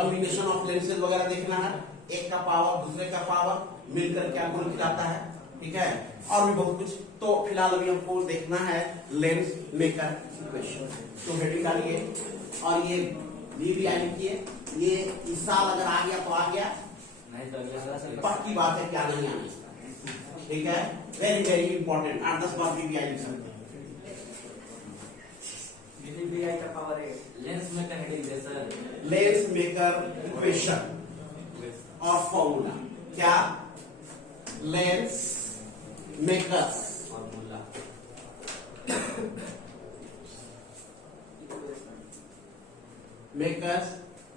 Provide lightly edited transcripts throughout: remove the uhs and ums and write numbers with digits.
Combination of lenses वगैरह देखना है, एक का पावर दूसरे का पावर मिलकर क्या गुण खिलाता है, ठीक है, और भी बहुत कुछ। तो फिलहाल अभी हमको देखना है लेंस मेकर इक्वेशन। तो हेडिंग डालिए और ये VBI लिखिए। ये इस साल अगर आ गया तो आ गया, नहीं तो अगला पक्की बात है क्या नहीं आने, ठीक है, वेरी वेरी इंपॉर्टेंट। 8-10 बार VBI लिख सकते हैं। VBI का पावर है लेंस मेकर हेडिंग है सर, लेंस मेकर इक्वेशन और फॉर्मूला। क्या? Lens maker formula. Makers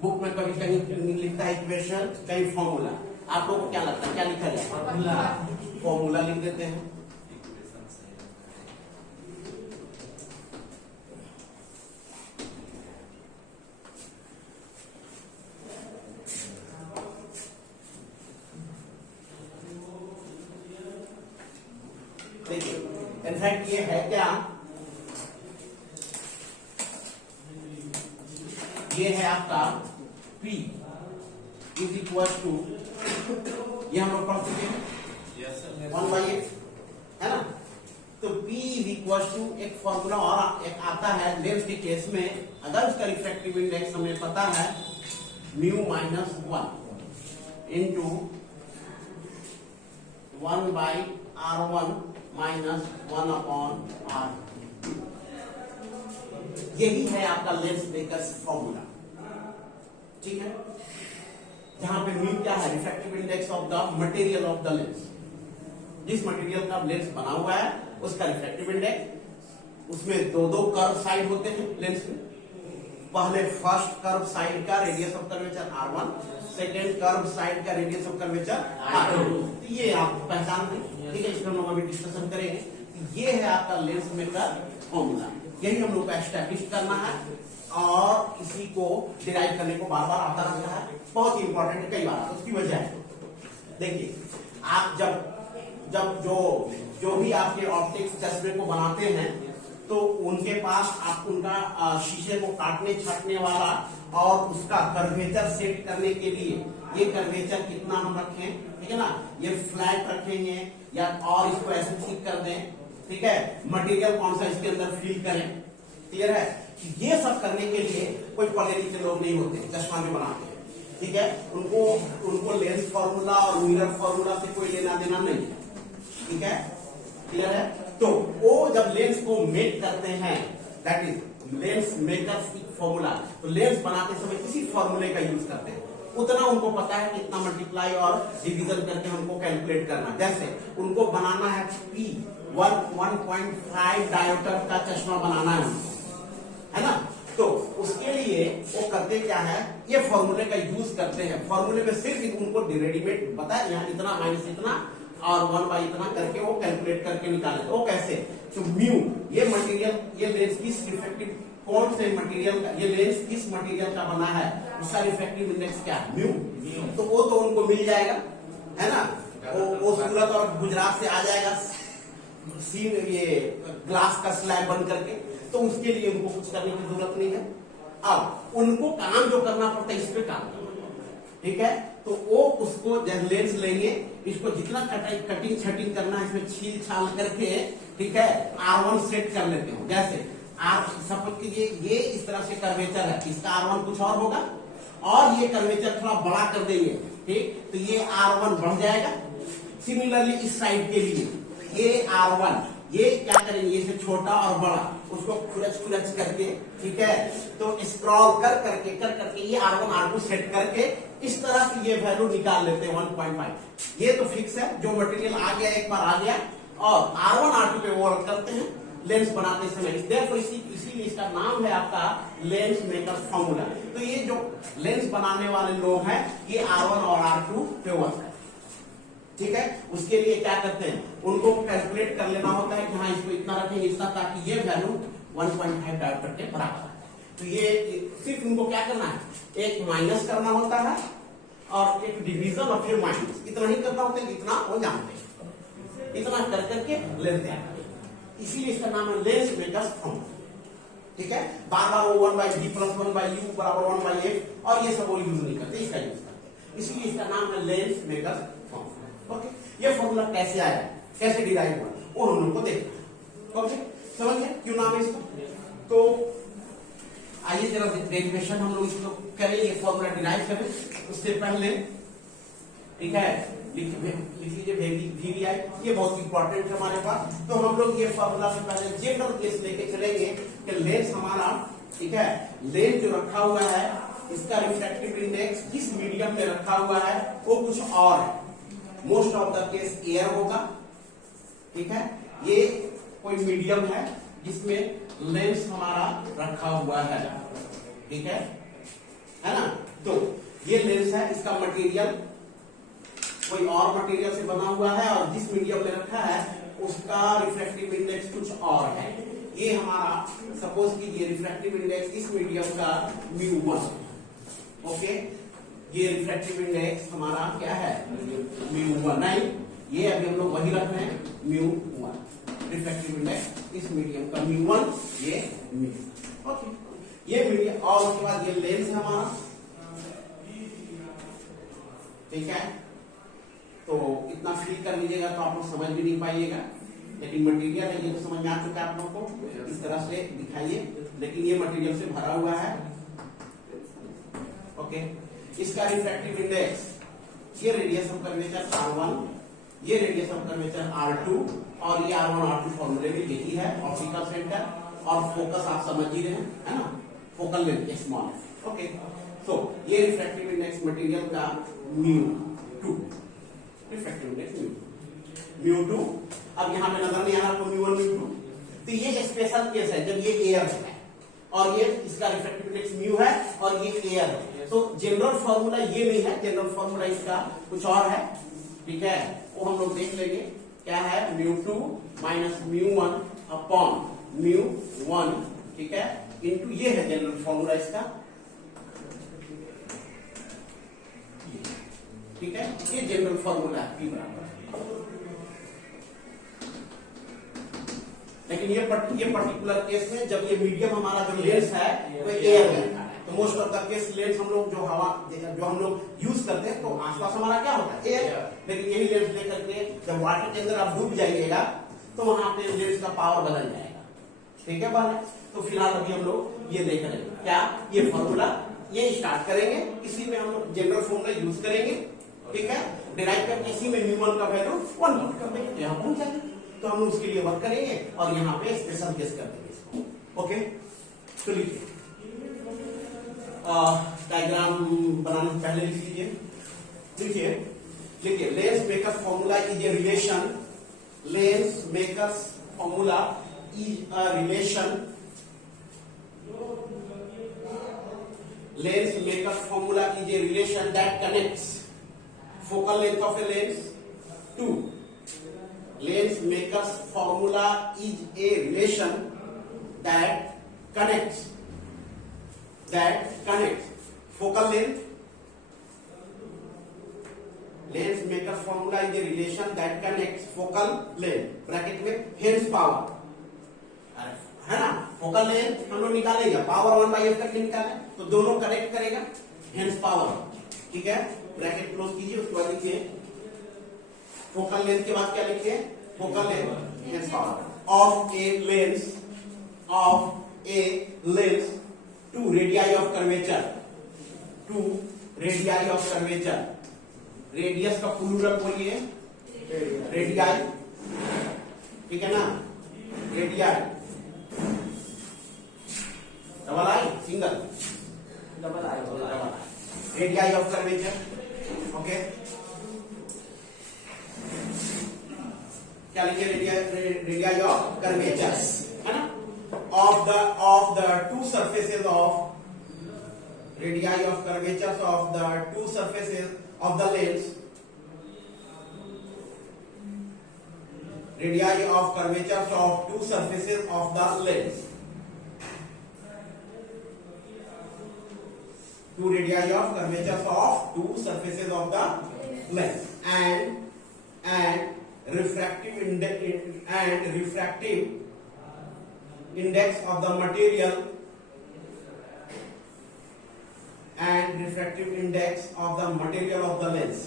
book में कभी कहीं लिखता है इक्वेशन, कहीं फॉर्मूला। आप लोगों को क्या लगता है क्या लिखा जाए? फॉर्मूला। फॉर्मूला लिख देते हैं। देखिए इनफैक्ट ये है क्या, ये है आपका P इज इक्वल टू, ये हम लोग पढ़ चुके हैं 1/x, है ना। तो P इज इक्वल टू एक फॉर्मूला और एक आता है लेंस के केस में, अगर उसका रिफ्रैक्टिव इंडेक्स हमें पता है μ-1 इंटू 1/r1 माइनस 1/r। यही है आपका लेंस मेकर्स फॉर्मूला, ठीक है, जहां पे म्यू क्या है? Refractive index of the material of the lens. जिस मटेरियल का लेंस बना हुआ है उसका रिफ्रैक्टिव इंडेक्स, उसमें दो कर्व साइड होते हैं लेंस में। पहले फर्स्ट कर्व साइड का radius of curvature R1, second curve side का रेडियस ऑफ कर्वेचर R2। ये आप पहचान लें, ठीक है, इसमें हम लोग अभी डिस्कशन करेंगे। ये है आपका लेंस मेकर फॉर्मूला, यही हम लोग को एस्टैब्लिश करना है और इसी को डिराइव करने को बार बार आता रहता है, बहुत ही इंपॉर्टेंट है कई बार। उसकी वजह है, देखिए आप जब जो भी आपके ऑप्टिक्स चश्मे को बनाते हैं तो उनके पास आप उनका शीशे को काटने छाटने वाला और उसका कर्वेचर सेट करने के लिए ये कर्वेचर कितना हम रखें, ठीक है ना, ये फ्लैट रखेंगे या और इसको ऐसे ठीक कर दें, ठीक है, मटेरियल कौन सा इसके अंदर फिल करें, क्लियर है। ये सब करने के लिए कोई पढ़े लिखे लोग नहीं होते चश्मा जो बनाते हैं, ठीक है, उनको लेंस फॉर्मूला और मिरर फॉर्मूला से कोई लेना देना नहीं, ठीक है, क्लियर है। तो वो जब लेंस को मेक करते हैं, that is lens makers formula, तो लेंस बनाते समय इसी फॉर्मूले का यूज करते हैं। उतना उनको पता है कितना मल्टीप्लाई और डिवीजन करके हमको कैलकुलेट करना। जैसे उनको बनाना है P 1.5 डायोप्टर का चश्मा बनाना है ना, तो उसके लिए वो करते क्या है, ये फॉर्मूले का यूज करते हैं। फॉर्मूले में सिर्फ उनको रेडीमेड पता है, यहाँ इतना माइनस इतना और 1 इतना करके वो कैलकुलेट करके निकाले। वो कैसे? तो म्यू, ये मटेरियल, ये लेंस किस रिफ्रैक्टिव, कौन से मटेरियल का, ये लेंस किस मटेरियल का बना है, उसका रिफ्रैक्टिव इंडेक्स क्या है? म्यू। तो वो तो उनको मिल जाएगा, है ना, वो सूरत और गुजरात से आ जाएगा सीन, ये ग्लास का स्लैब बन करके, तो उसके लिए उनको कुछ करने की जरूरत नहीं है। अब उनको काम जो करना पड़ता है इस पे काम करना, ठीक है, तो वो उसको जब लेंस लेंगे, इसको जितना कटिंग छटिंग करना है इसमें छील छाल करके, ठीक है, R1 सेट कर लेते हो। जैसे सपोज कीजिए ये इस तरह से कर्वेचर है, इसका R1 कुछ और होगा और ये कर्वेचर थोड़ा बड़ा कर देंगे, ठीक, तो ये R1 बढ़ जाएगा। सिमिलरली इस साइड के लिए ये R1, ये क्या करेंगे, इसे छोटा और बड़ा उसको खुरच करके, ठीक है, तो स्क्रॉल कर करके ये R1 R2 सेट करके इस तरह की ये वैल्यू निकाल लेते हैं 1.5। ये तो फिक्स है, जो मटेरियल आ गया एक बार आ गया, और R1 R2 पे वो करते हैं लेंस बनाते समय। इसीलिए इसका नाम है आपका लेंस मेकर फॉर्मूला। तो ये जो लेंस बनाने वाले लोग हैं ये R1 और R2 पे वर्क है, ठीक है। उसके लिए क्या करते हैं, उनको कैलकुलेट कर लेना होता है कि हाँ इसको इतना रखेंगे इतना, ताकि ये वैल्यू 1.5 डायोप्टर के बराबर है। तो ये सिर्फ उनको क्या करना है, एक माइनस करना होता है और एक डिवीजन और फिर माइनस, इतना ही करना होता है जितना वो जानते हैं, इतना कर करके लेंस तैयार करें। इसीलिए इसका नाम है लेंस मेकर्स फॉर्मूला, ठीक है, बार बार वो 1/d + 1/u = 1/f और ये सब वो यूज नहीं करते, इसका यूज करते हैं, इसलिए इसका नाम है लेंस मेकर फॉर्मूला। ओके, ये फॉर्मूला कैसे आया, कैसे डिराइव हुआ, वो हम लोग को देखना। ओके, समझ गए क्यों नाम है इसका? तो आइए जरा डेरिवेशन हम लोग इसको करें, ये फॉर्मूला डिराइव करें। उससे पहले ठीक है लिख लीजिए VVI, ये बहुत इंपॉर्टेंट है हमारे पास। तो हम लोग ये फॉर्मूला से पहले जनरल केस लेके चलेंगे कि लेंस हमारा, ठीक है, लेंस जो रखा हुआ है इसका रिफ्रैक्टिव इंडेक्स जिस मीडियम में रखा हुआ है वो कुछ और है, most of the case air होगा, ठीक है, ये कोई मीडियम है जिसमें लेंस हमारा रखा हुआ है, ठीक है ना। तो ये लेंस है, इसका मटेरियल कोई और मटेरियल से बना हुआ है और जिस मीडियम में रखा है उसका रिफ्रैक्टिव इंडेक्स कुछ और है। ये हमारा सपोज कीजिए रिफ्रैक्टिव इंडेक्स इस मीडियम का μ1, ओके, ये रिफ्रैक्टिव इंडेक्स हमारा क्या है μ1, नहीं ये अभी हम लोग वही रख रहे हैं μ1, रिफ्रैक्टिव इंडेक्स इस मीडियम का μ1, ये μ1, ओके, ये मीडियम। और उसके बाद ये लेंस है हमारा, ठीक है, तो इतना फील कर लीजिएगा तो आप लोग समझ भी नहीं पाइएगा, लेकिन मटेरियल है ये तो समझ में आ चुका है आप लोग को, इस तरह से दिखाइए, लेकिन ये मटेरियल से भरा हुआ है, ओके। इसका रिफ्रैक्टिव इंडेक्स, ये रेडियस ऑफ कर्वेचर R1, ये रेडियस ऑफ कर्वेचर R2 और ये R1 R2 फॉर्मूले में यही है, ऑप्टिकल सेंटर और फोकस आप समझ ही रहे हैं, है ना, फोकल लेंथ स्मॉल, ओके। सो ये रिफ्रैक्टिव इंडेक्स मटेरियल का μ2, रिफ्रैक्टिव इंडेक्स μ2। अब यहां पे नजर नहीं आ रहा आपको μ1 μ2, तो ये स्पेशल केस है जब ये एयर है और ये इसका रिफ्रैक्टिव इंडेक्स μ है और ये एयर है। तो जनरल फॉर्मूला ये नहीं है, जनरल फॉर्मूला इसका कुछ और है, ठीक है, वो हम लोग देख लेंगे क्या है, μ2 - μ1 अपॉन μ1, ठीक है, इनटू ये है जनरल फॉर्मूला इसका, ठीक है, ये जनरल फॉर्मूला है P बराबर। लेकिन ये पर्टिकुलर केस में जब ये मीडियम हमारा जो लेंस है वो एयर में है, तो most of the case lens हम लोग जो हवा जो हम लोग यूज करते हैं तो आसपास हमारा क्या होता है एयर, लेकिन यही लेंस लेकर के जब वाटर के अंदर आप डूब जाइएगा तो वहां पे लेंस का पावर बदल जाएगा, ठीक है बात। तो फिलहाल अभी हम लोग ये देख रहे हैं क्या, ये फॉर्मूला ये स्टार्ट करेंगे, इसी में हम लोग जनरल फॉर्मूला यूज करेंगे, ठीक है, डिराइव करके इसी में μ1 का वैल्यू 1 पुट कर देंगे, यहाँ पहुंच जाएंगे, तो हम उसके लिए वर्क करेंगे और यहाँ पे स्पेशल केस कर देंगे इसको, ओके। तो लिखिए, डायग्राम बनाने से पहले लिख लीजिए, लिखिए lens makers formula is a relation, lens makers formula is a relation, lens makers formula is a relation that connects focal length of a lens to lens maker's formula is a relation that connects focal length, lens maker's formula is a relation that connects focal length bracket में hence power, है ना, focal length हम लोग निकालेंगे, power 1/f तक निकालें तो दोनों कनेक्ट करेगा, hence पावर, ठीक है, ब्रैकेट क्लोज कीजिए, उसके बाद लिखिए फोकल लेंथ के बाद क्या लिखिए, focal length hence power of a lens to radii of curvature, radius का प्लूरल बोलिए रेडियाई, ठीक है ना, radii, double I single, double I, radii of curvature, okay, क्या लिखिए, रेडियाई ऑफ कर्वेचर, है ना, of the two surfaces of, radii of curvature of the two surfaces of the lens, radii of curvature of two surfaces of the lens, two radii of curvature of two surfaces of the lens and refractive index of the material and refractive index of the material of the lens.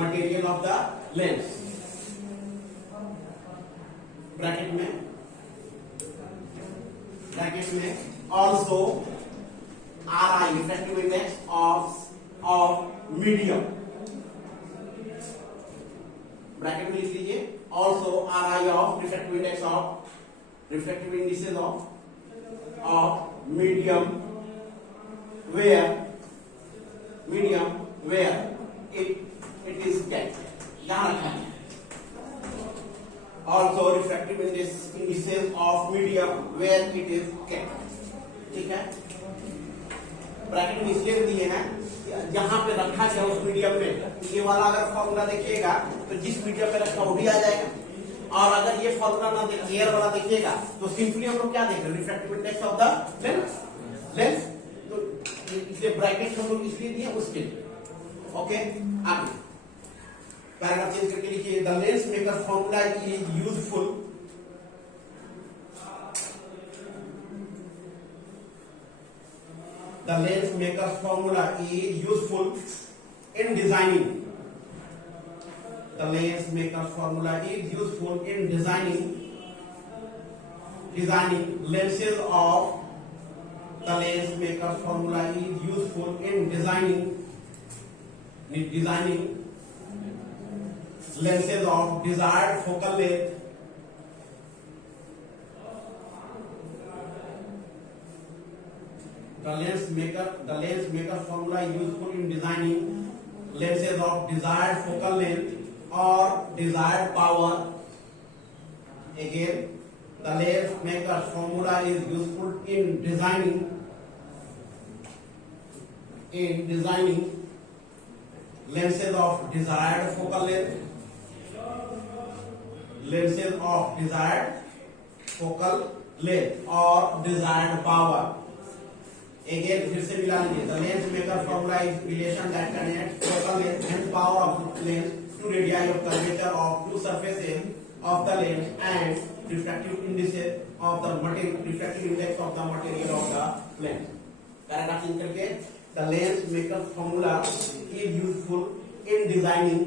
Material of the lens. Bracket में also RI refractive index of medium. Bracket में लिख लीजिए also RI of refractive index of refractive indices of medium where it is kept. ध्यान रखना है. Also refractive indices of medium where it is kept. ठीक है. Bracket में इसलिए दिए हैं जहां पे रखा गया उस मीडियम में. ये वाला अगर फॉर्मूला देखिएगा तो जिस मीडियम पे रखा वही आ जाएगा. और अगर ये फॉर्मूला ना देखिए एयर वाला देखिएगा तो सिंपली हम लोग क्या देख रहे हैं refractive index of the lens. तो इसलिए ब्रैकेट हम लोग इसलिए दिए उसके लिए. ओके. आगे पैराग्राफ चेंज करके लिखिए the lens maker formula is useful the lens maker's formula is useful in designing. The lens maker's formula is useful in designing lenses of. The lens maker's formula is useful in designing lenses of desired focal length. The lens maker formula is useful in designing lenses of desired focal length or desired power. Again, the lens maker formula is useful in designing lenses of desired focal length, or desired power. Again, फिर से मिला लीजिए the lens maker formula is relation that connects focal length and power of the lens to radii of curvature of two surfaces of the lens and refractive index of the material of the lens. Paragraph change करके the lens maker formula is useful in designing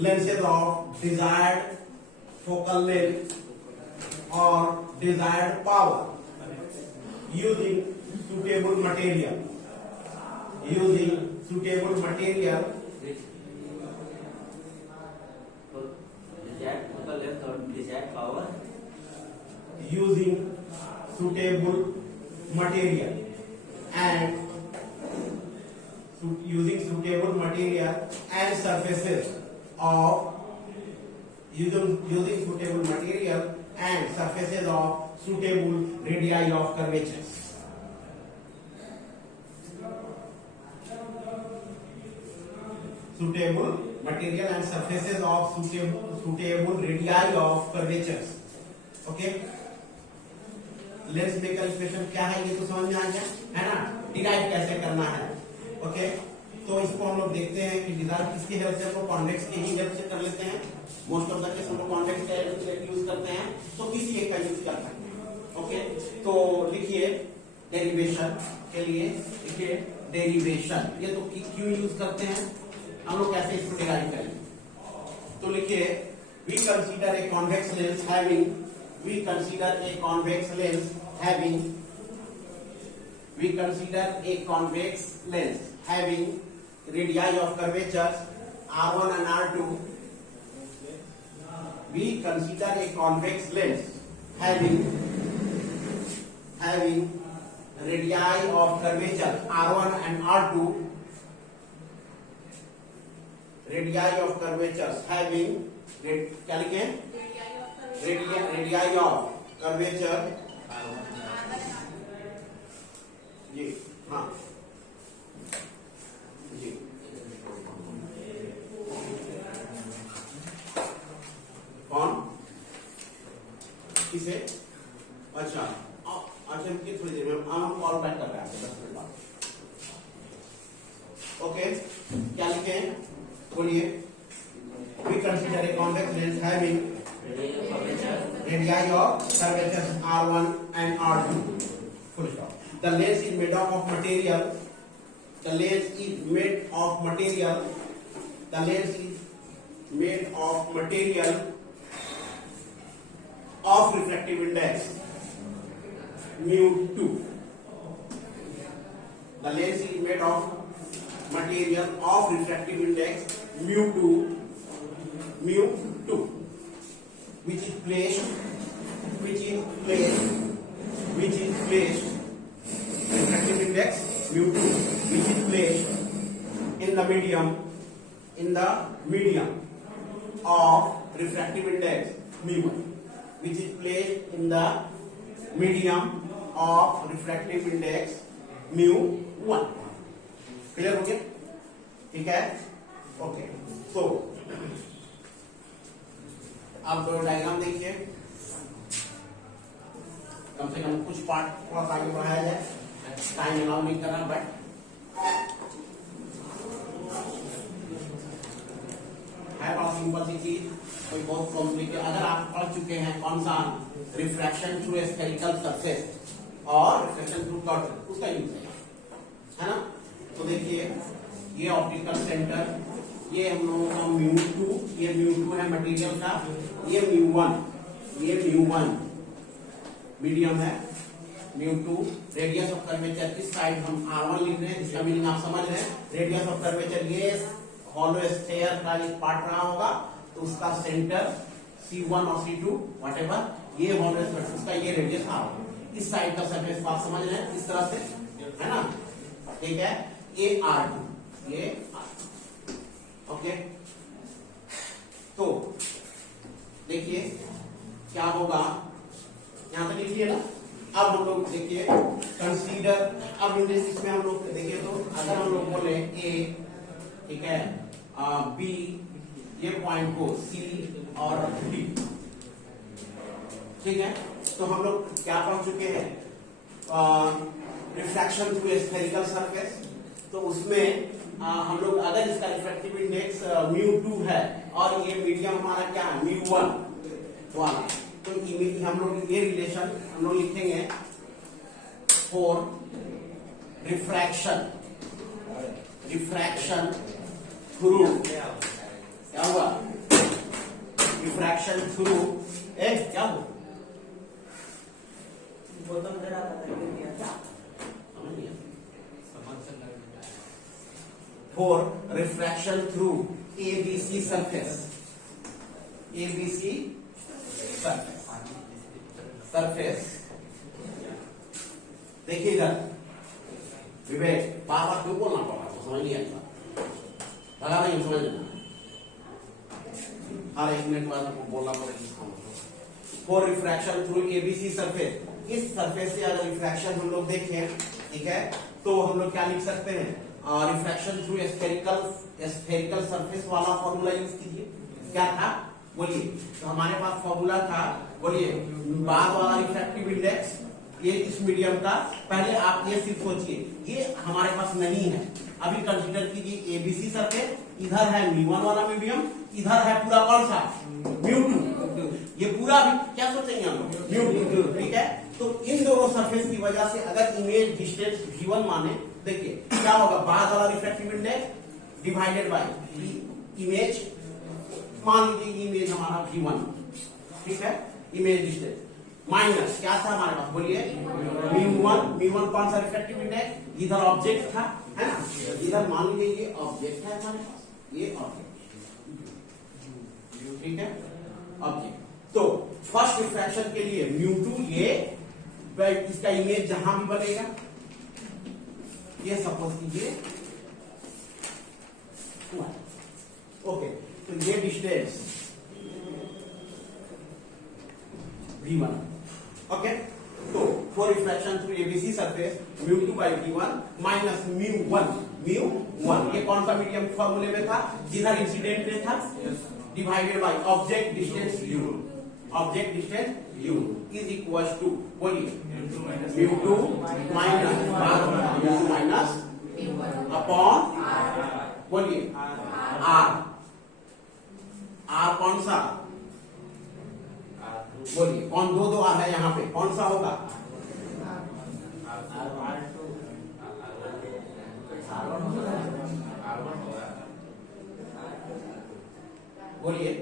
lenses of desired focal length or desired power. Using suitable material. Using suitable material and surfaces of suitable radii of curvature. Suitable material and surfaces of suitable radii of curvatures. Okay. Lens maker equation क्या है ये तो समझ में आ गया है ना. Derive कैसे करना है. ओके. तो इसको हम लोग देखते हैं कि डिराइव किसकी हेल्प से. हम कॉन्वेक्स की ही हेल्प से कर लेते हैं. मोस्ट ऑफ द केस हम लोग कॉन्वेक्स का यूज करते हैं तो किसी एक का यूज कर सकते हैं. ओके. तो लिखिए डेरिवेशन के लिए लिखिए डेरिवेशन. ये तो क्यों यूज करते हैं हम लोग कैसे इसको डिराइव करेंगे. तो लिखिए we consider a convex lens having radii of curvatures R1 and R2. We consider a convex lens having radii of curvature R1 and R2. Radii of curvatures having क्या लिखे radii of curvature जी. हाँ जी. कौन किसे. अच्छा रुकिए थोड़ी देर में हम कॉल बैक कर रहे हैं 10 मिनट बाद. ओके. क्या लिखे बोलिए. We consider a convex lens having Radii of curvature R1 and R2. Full stop. The lens is made up of material. The lens is made of material. The lens is made of material of refractive index mu2. The lens is made of material of refractive index mu2, which is placed refractive index mu2, which is placed in the medium of refractive index mu1, which is placed in the medium of refractive index mu1. Clear हो गया? ठीक है, okay. तो अब diagram देखिए, कम से कम कुछ part थोड़ा सा आगे बढ़ाया जाए, टाइम अलाउ नहीं करना, बट है बड़ा सिंपल सी चीज, कोई बहुत कॉम्प्लिकेटेड। अगर आप पढ़ चुके हैं कौन सा, रिफ्रैक्शन थ्रू स्फेरिकल सरफेस और रिफ्रैक्शन थ्रू कर्व, उसका यूज है ना। तो देखिए, ये ऑप्टिकल सेंटर, ये हम लोगों का mu2, ये mu2 है मटेरियल का, ये mu1 मीडियम है, mu2 रेडियस ऑफ कर्वेचर। इस साइड हम R1 लिख रहे हैं, इसका मीनिंग आप समझ रहे हैं। रेडियस ऑफ कर्वेचर ये हॉलो स्फीयर का एक पार्ट रहा होगा, तो उसका सेंटर C1 और C2 व्हाटएवर, ये हॉलो स्फीयर, उसका ये रेडियस R1। इस साइड का सरफेस आप समझ रहे हैं, इस तरह से, है ना, ठीक है। ये R2, ये R2, ओके। तो देखिए क्या होगा, यहां तक लिखिए ना। अब हम लोग देखिए कंसीडर, अब इसमें हम लोग देखिए, तो अगर हम लोग बोले A, ठीक है, B, ये पॉइंट को C और D, ठीक है। तो हम लोग क्या पढ़ चुके हैं, रिफ्रैक्शन थ्रू स्फेरिकल सरफेस। तो उसमें हम लोग अगर इसका रिफ्रैक्टिव इंडेक्स mu2 है और ये मीडियम हमारा क्या है, mu1 वाला, तो हम लोग ये रिलेशन हम लोग लिखेंगे फॉर रिफ्रैक्शन थ्रू, क्या हुआ, रिफ्रैक्शन थ्रू, क्या हुआ, for refraction through ABC surface, देखिए इधर विवेक, बार बार क्यों बोलना पड़ रहा है, समझ नहीं आता, लगा नहीं समझ लेना, हर 1 मिनट बाद आपको बोलना पड़ेगा। For refraction through ABC surface, इस सरफेस से अगर रिफ्रैक्शन हम लोग देखें, ठीक है, तो हम लोग क्या लिख सकते हैं, रिफ्रैक्शन थ्रू स्फेरिकल सरफेस वाला फॉर्मूला यूज कीजिए। क्या था बोलिए, तो हमारे पास फॉर्मूला था, बोलिए, बाद वाला रिफ्रैक्टिव इंडेक्स, ये इस मीडियम का, पहले आप ये सिर्फ सोचिए, ये हमारे पास नहीं है, अभी कंसीडर कीजिए ABC सरफेस, इधर है mu1 वाला मीडियम, इधर है पूरा कौन सा, mu2, ये पूरा भी क्या सोचेंगे हम लोग, mu2, ठीक है। तो इन दोनों सरफेस की वजह से अगर इमेज डिस्टेंस V1 माने, देखिए क्या होगा, बाद वाला refractive index divided by image, मान लीजिए इमेज हमारा V1, ठीक है, इमेज डिस्टेंस माइनस क्या था हमारे पास, बोलिए, mu1 कौन सा रिफ्रैक्टिव इंडेक्स, इधर ऑब्जेक्ट था, है ना, इधर मान लीजिए ये ऑब्जेक्ट है हमारे पास, ये ऑब्जेक्ट, ठीक है, ऑब्जेक्ट। तो फर्स्ट रिफ्रैक्शन के लिए mu2, ये इसका इमेज जहां भी बनेगा, ये सपोज कीजिए, ओके, तो ये डिस्टेंस V1, ओके। तो for refraction through ABC surface mu2 by V1 minus mu1, ये कौन सा मीडियम फॉर्मूले में था, जिधर इंसिडेंट रे था, divided by object distance u is equal to, बोलिए, mu2 माइनस अपॉन, बोलिए, r कौन सा, बोलिए कौन दो दो है यहाँ पे, कौन सा होगा? बोलिए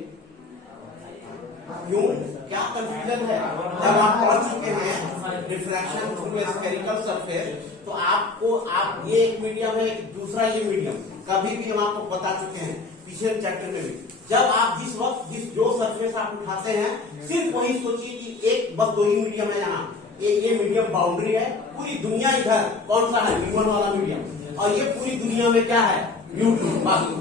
क्यों, क्या कंफ्यूजन है? जब आप पढ़ चुके हैं रिफ्रैक्शन थ्रू स्फेरिकल सरफेस, तो आपको आप ये एक मीडियम है, एक दूसरा ये मीडियम, कभी भी हम आपको बता चुके हैं पिछले चैप्टर में भी। जब आप जिस वक्त जो सरफेस आप उठाते हैं, सिर्फ वही सोचिए कि एक बस दो ही मीडियम है यहाँ, ये मीडियम बाउंड्री है, पूरी दुनिया इधर कौन सा है? म्यू1 वाला मीडियम, और ये पूरी दुनिया में क्या है? म्यू2, बाकी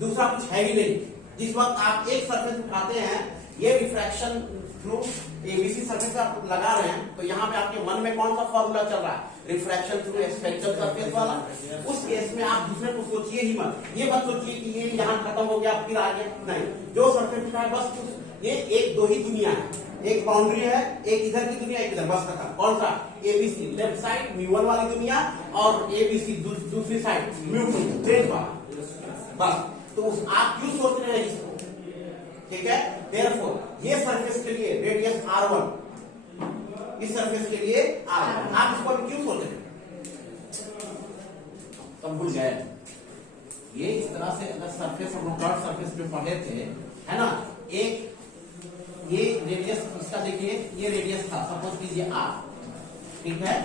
दूसरा कुछ है ही नहीं। जिस वक्त आप एक सरफेस उठाते हैं, ये रिफ्रैक्शन थ्रू एबीसी सरफेस आप लगा रहे हैं, तो यहाँ पे आपके मन में कौन सा फॉर्मूला चल रहा है? रिफ्रैक्शन थ्रू स्पेक्ट्रल सरफेस वाला। उस केस में आप दूसरे को सोचिए ही मत, ये मत सोचिए कि ये यहाँ खत्म हो गया फिर आगे, नहीं, जो सरफेस उठा है बस ये एक दो ही दुनिया है, एक बाउंड्री है, एक इधर की दुनिया, एक इधर, बस खत्म। कौन सा? एबीसी लेफ्ट साइड म्यू1 वाली दुनिया, और एबीसी दूसरी साइड म्यू2 ट्रेन वाला, बस। तो आप क्यों सोच रहे हैं इसको? ठीक है, देयरफॉर ये सरफेस के लिए रेडियस r1, इस सरफेस के लिए r1, आप इसको क्यों सोच रहे हैं? तब भूल गए ये इस तरह से। अगर सरफेस हम लोग डॉट सरफेस पे पढ़े थे, है ना, एक ये रेडियस इसका देखिए, ये रेडियस था, सपोज कीजिए r, ठीक है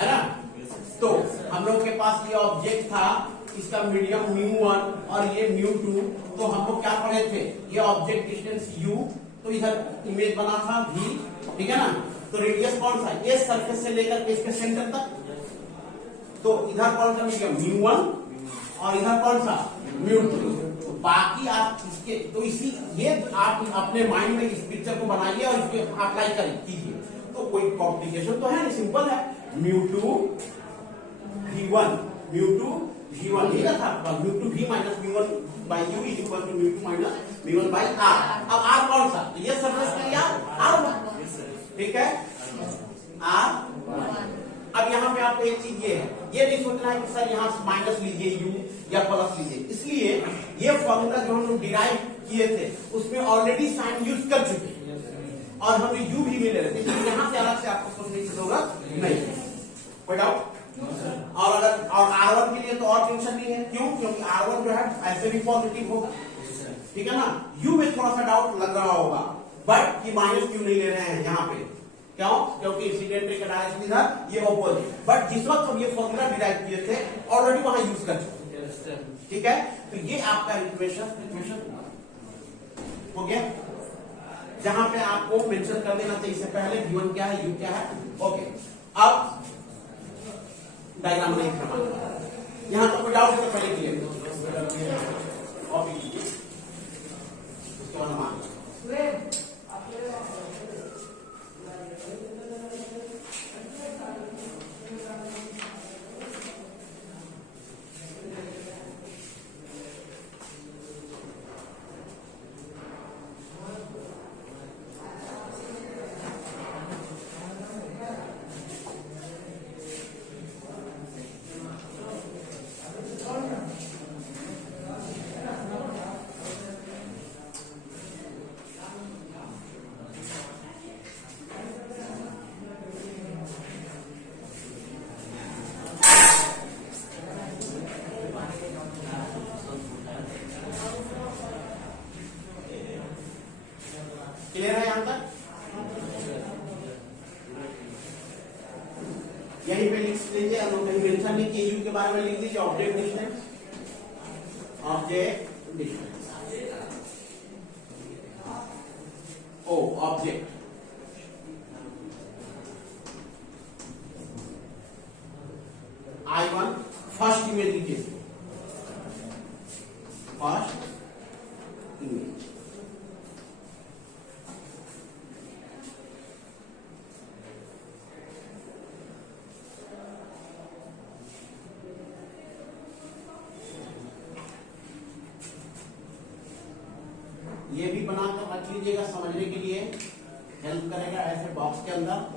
ना। तो हम लोग के पास ये ऑब्जेक्ट था, इसका मीडियम म्यू1 और ये म्यू2, तो हम लोग क्या पढ़े थे? ये ऑब्जेक्ट डिस्टेंस u, तो इधर इमेज बना था v, ठीक है ना। तो रेडियस कौन सा? ये सरफेस से लेकर इसके सेंटर तक, तो इधर कौन सा मीडियम? म्यू1, और इधर कौन सा? म्यू2। तो बाकी आप इसके, तो इसी ये आप अपने माइंड में इस पिक्चर को बनाइए और इसको अप्लाई कीजिए, तो कोई कॉम्प्लिकेशन तो है नहीं, सिंपल है। म्यू2 v1, म्यू2 v1 नहीं था, म्यू2 v माइनस म्यू1 by u is equal to म्यू2 माइनस म्यू1 बाई r। अब r कौन सा? तो ये सरफेस के लिए r1, ठीक है, r1। अब यहाँ पे आपको एक चीज ये है, ये नहीं सोचना है कि सर यहाँ माइनस लीजिए u या प्लस लीजिए, इसलिए ये फॉर्मूला जो हम लोग डिराइव किए थे उसमें ऑलरेडी साइन यूज कर चुके हैं, और हमें u भी मिले थे, इसलिए यहाँ से अलग से आपको सोचने की जरूरत नहीं। कोई डाउट? और अगर और r1 के लिए तो और टेंशन नहीं है, क्यों? क्योंकि r1 जो है ऐसे भी पॉजिटिव होगा, ठीक है ना। u में थोड़ा सा डाउट लग रहा होगा, बट कि माइनस क्यों नहीं ले रहे हैं यहाँ पे, क्यों? क्योंकि इंसिडेंट का डायरेक्शन इधर, ये ऑपोजिट, बट जिस वक्त हम ये फॉर्मूला डिराइव किए थे ऑलरेडी वहां यूज कर चुके, ठीक है। तो ये आपका इक्वेशन हो गया, जहां पे आपको मेंशन कर देना चाहिए इससे पहले v1 क्या है, u क्या है। ओके, अब डायग्राम नहीं करना, यहां तो कोई डाउट है? पहले क्लियर कॉपी कीजिए, उसके बाद हम क्लियर है यहां तक? यहीं पे लिख लीजिए, हम लोग कहीं मेंशन नहीं किए, यू के बारे में लिख दीजिए ऑब्जेक्ट डिस्टेंस, ऑब्जेक्ट डिस्टेंस, ओ ऑब्जेक्ट, I1 फर्स्ट इमेज लीजिए, फर्स्ट इमेज, ये भी बनाकर रख लीजिएगा, समझने के लिए हेल्प करेगा, ऐसे बॉक्स के अंदर।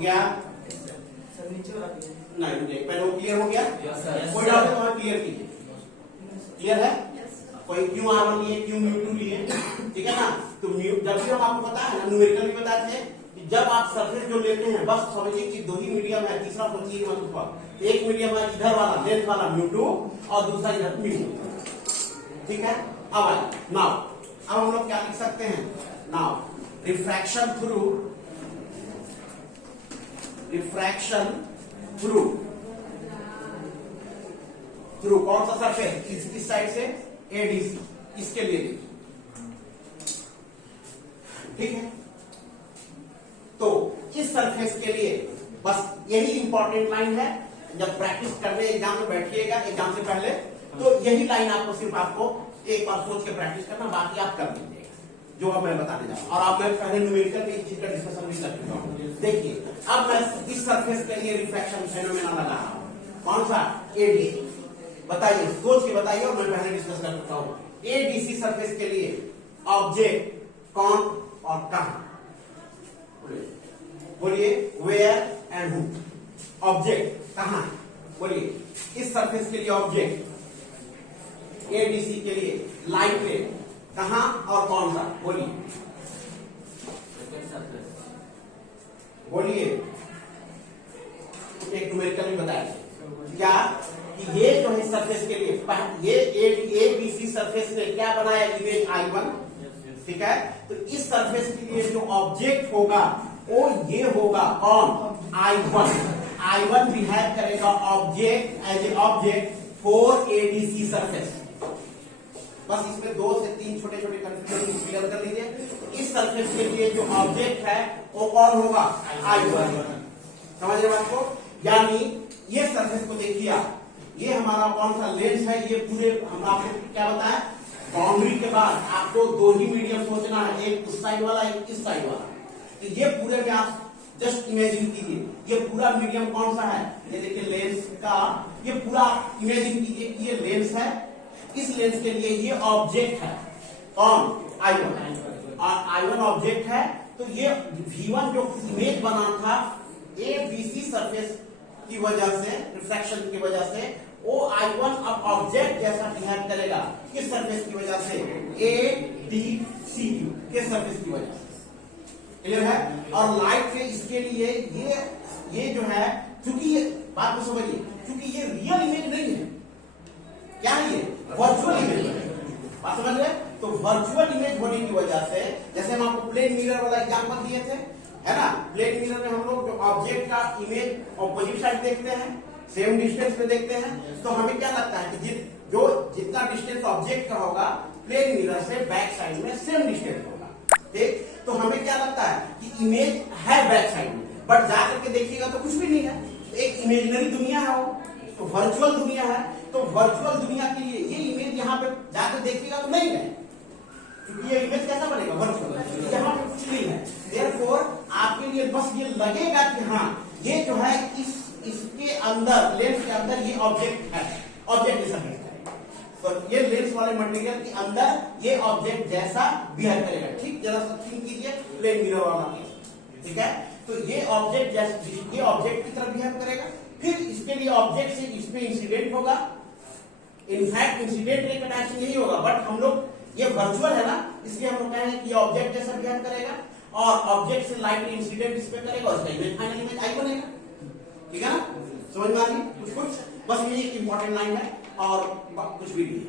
गया? सर नीचे वाला नहीं मुझे पहले वो क्लियर हो गया? Yes, sir. कोई डाउट है तो हमें क्लियर कीजिए। क्लियर है? कोई क्यों R1 लिए, क्यों म्यू2 लिए, ठीक है ना? तो म्यू जब भी हम आपको बताया ना, न्यूमेरिकल भी बताए थे कि जब आप सरफेस जो लेते हैं बस समझिए कि दो ही मीडियम है, तीसरा सोचिए मत ऊपर। एक मीडियम है इधर वाला लेंथ वाला म्यू2 और दूसरा इधर म्यू, ठीक है? अब आइए नाउ, अब हम लोग क्या लिख सकते हैं? नाउ रिफ्रैक्शन थ्रू कौन सा सरफेस? इस साइड से एडीसी, इसके लिए देखिए, ठीक है? तो इस सरफेस के लिए बस यही इंपॉर्टेंट लाइन है। जब प्रैक्टिस करने एग्जाम में बैठिएगा एग्जाम से पहले, तो यही लाइन आपको सिर्फ आपको एक बार सोच के प्रैक्टिस करना, बाकी आप कर लीजिएगा जो अब मैं बताने जा रहा हूं। और अब मैं पहले न्यूमेरिकल में इस चीज का डिस्कशन भी कर चुका हूं। देखिए अब मैं इस सरफेस के लिए रिफ्रैक्शन फेनोमेना लगा रहा हूं। कौन सा? एडीसी। बताइए, सोच के बताइए, और मैं पहले डिस्कस कर चुका हूं। एडीसी सरफेस के लिए ऑब्जेक्ट कौन और कहां? बोलिए, वेयर एंड हु। ऑब्जेक्ट कहां है? बोलिए, इस सरफेस के लिए ऑब्जेक्ट एडीसी के लिए लाइट रे कहां और कौन सा? बोलिए बोलिए। एक न्यूमेरिकल में बताया क्या कि ये जो है सरफेस के लिए ये एबीसी सरफेस ने क्या बनाया? इमेज I1, ठीक है? तो इस सरफेस के लिए जो ऑब्जेक्ट होगा वो ये होगा कौन? I1 बिहेव करेगा object as a object for ADC surface. बस इसमें 2 से 3 छोटे छोटे कंफ्यूजन क्लियर कर लीजिए। इस सरफेस के लिए जो ऑब्जेक्ट है वो कौन होगा? I1। समझ रहे हैं आपको? यानी ये सरफेस को देखिए, ये हमारा कौन सा लेंस है? ये पूरे हम आपको क्या बताया? बाउंड्री के बाद आपको दो ही मीडियम सोचना है, एक उस साइड वाला, एक इस साइड वाला। तो ये पूरे में आप जस्ट इमेजिन कीजिए, ये पूरा मीडियम कौन सा है? ये देखिए लेंस का, ये पूरा इमेजिन कीजिए कि ये लेंस है। इस लेंस के लिए ये ऑब्जेक्ट है कौन? I1। और I1 ऑब्जेक्ट है, तो ये V1 जो इमेज बना था ABC सरफेस की वजह से, रिफ्रैक्शन की वजह से, वो I1 अब ऑब्जेक्ट जैसा बिहेव करेगा। किस सरफेस की वजह से? ADC के सरफेस की वजह से। क्लियर है? और लाइट के इसके लिए ये जो है, चूंकि ये बात को समझिए, क्योंकि ये रियल इमेज नहीं है, क्या है ये? वर्चुअल इमेज है। बात समझ रहे? तो वर्चुअल इमेज होने की वजह से, जैसे हम आपको प्लेन मिरर वाला एग्जांपल दिए थे, है ना? प्लेन मिरर में हम लोग जो ऑब्जेक्ट का इमेज ऑपोजिट साइड देखते हैं, सेम डिस्टेंस पे देखते हैं, तो हमें क्या लगता है कि जितना डिस्टेंस ऑब्जेक्ट का होगा प्लेन मिरर से बैक साइड में सेम डिस्टेंस होगा, ठीक? तो हमें क्या लगता है कि इमेज है बैक साइड में, बट जाकर के देखिएगा तो कुछ भी नहीं है, एक इमेजिनरी दुनिया है वो, तो वर्चुअल दुनिया है। तो वर्चुअल दुनिया के लिए ये इमेज यहाँ पे जाकर देखिएगा तो नहीं है, क्योंकि ये इमेज कैसा बनेगा? वर्चुअल। यहाँ पे कुछ नहीं है, देयरफॉर आपके लिए बस ये लगेगा कि हाँ ये जो है इसके अंदर, लेंस के अंदर ये ऑब्जेक्ट है, ऑब्जेक्ट जैसा है। तो ये लेंस वाले मटेरियल के अंदर ये ऑब्जेक्ट जैसा बिहेव करेगा, ठीक? जरा सा थिंक कीजिए प्लेन मिरर वाला केस, ठीक है? तो ये ऑब्जेक्ट ये ऑब्जेक्ट की तरह बिहेव करेगा, फिर इसके लिए ऑब्जेक्ट से इसमें इंसिडेंट होगा। इनफैक्ट इंसिडेंट रे का डायरेक्शन यही होगा, बट हम लोग ये वर्चुअल है ना, इसलिए हम लोग कहेंगे कि ऑब्जेक्ट जैसा बिहेव करेगा और ऑब्जेक्ट से लाइट इंसिडेंट इस पे करेगा, उसका इमेज फाइनल इमेज आई बनेगा, ठीक है ना? समझ में आ रही? कुछ बस ये एक इंपॉर्टेंट लाइन है और कुछ भी नहीं है।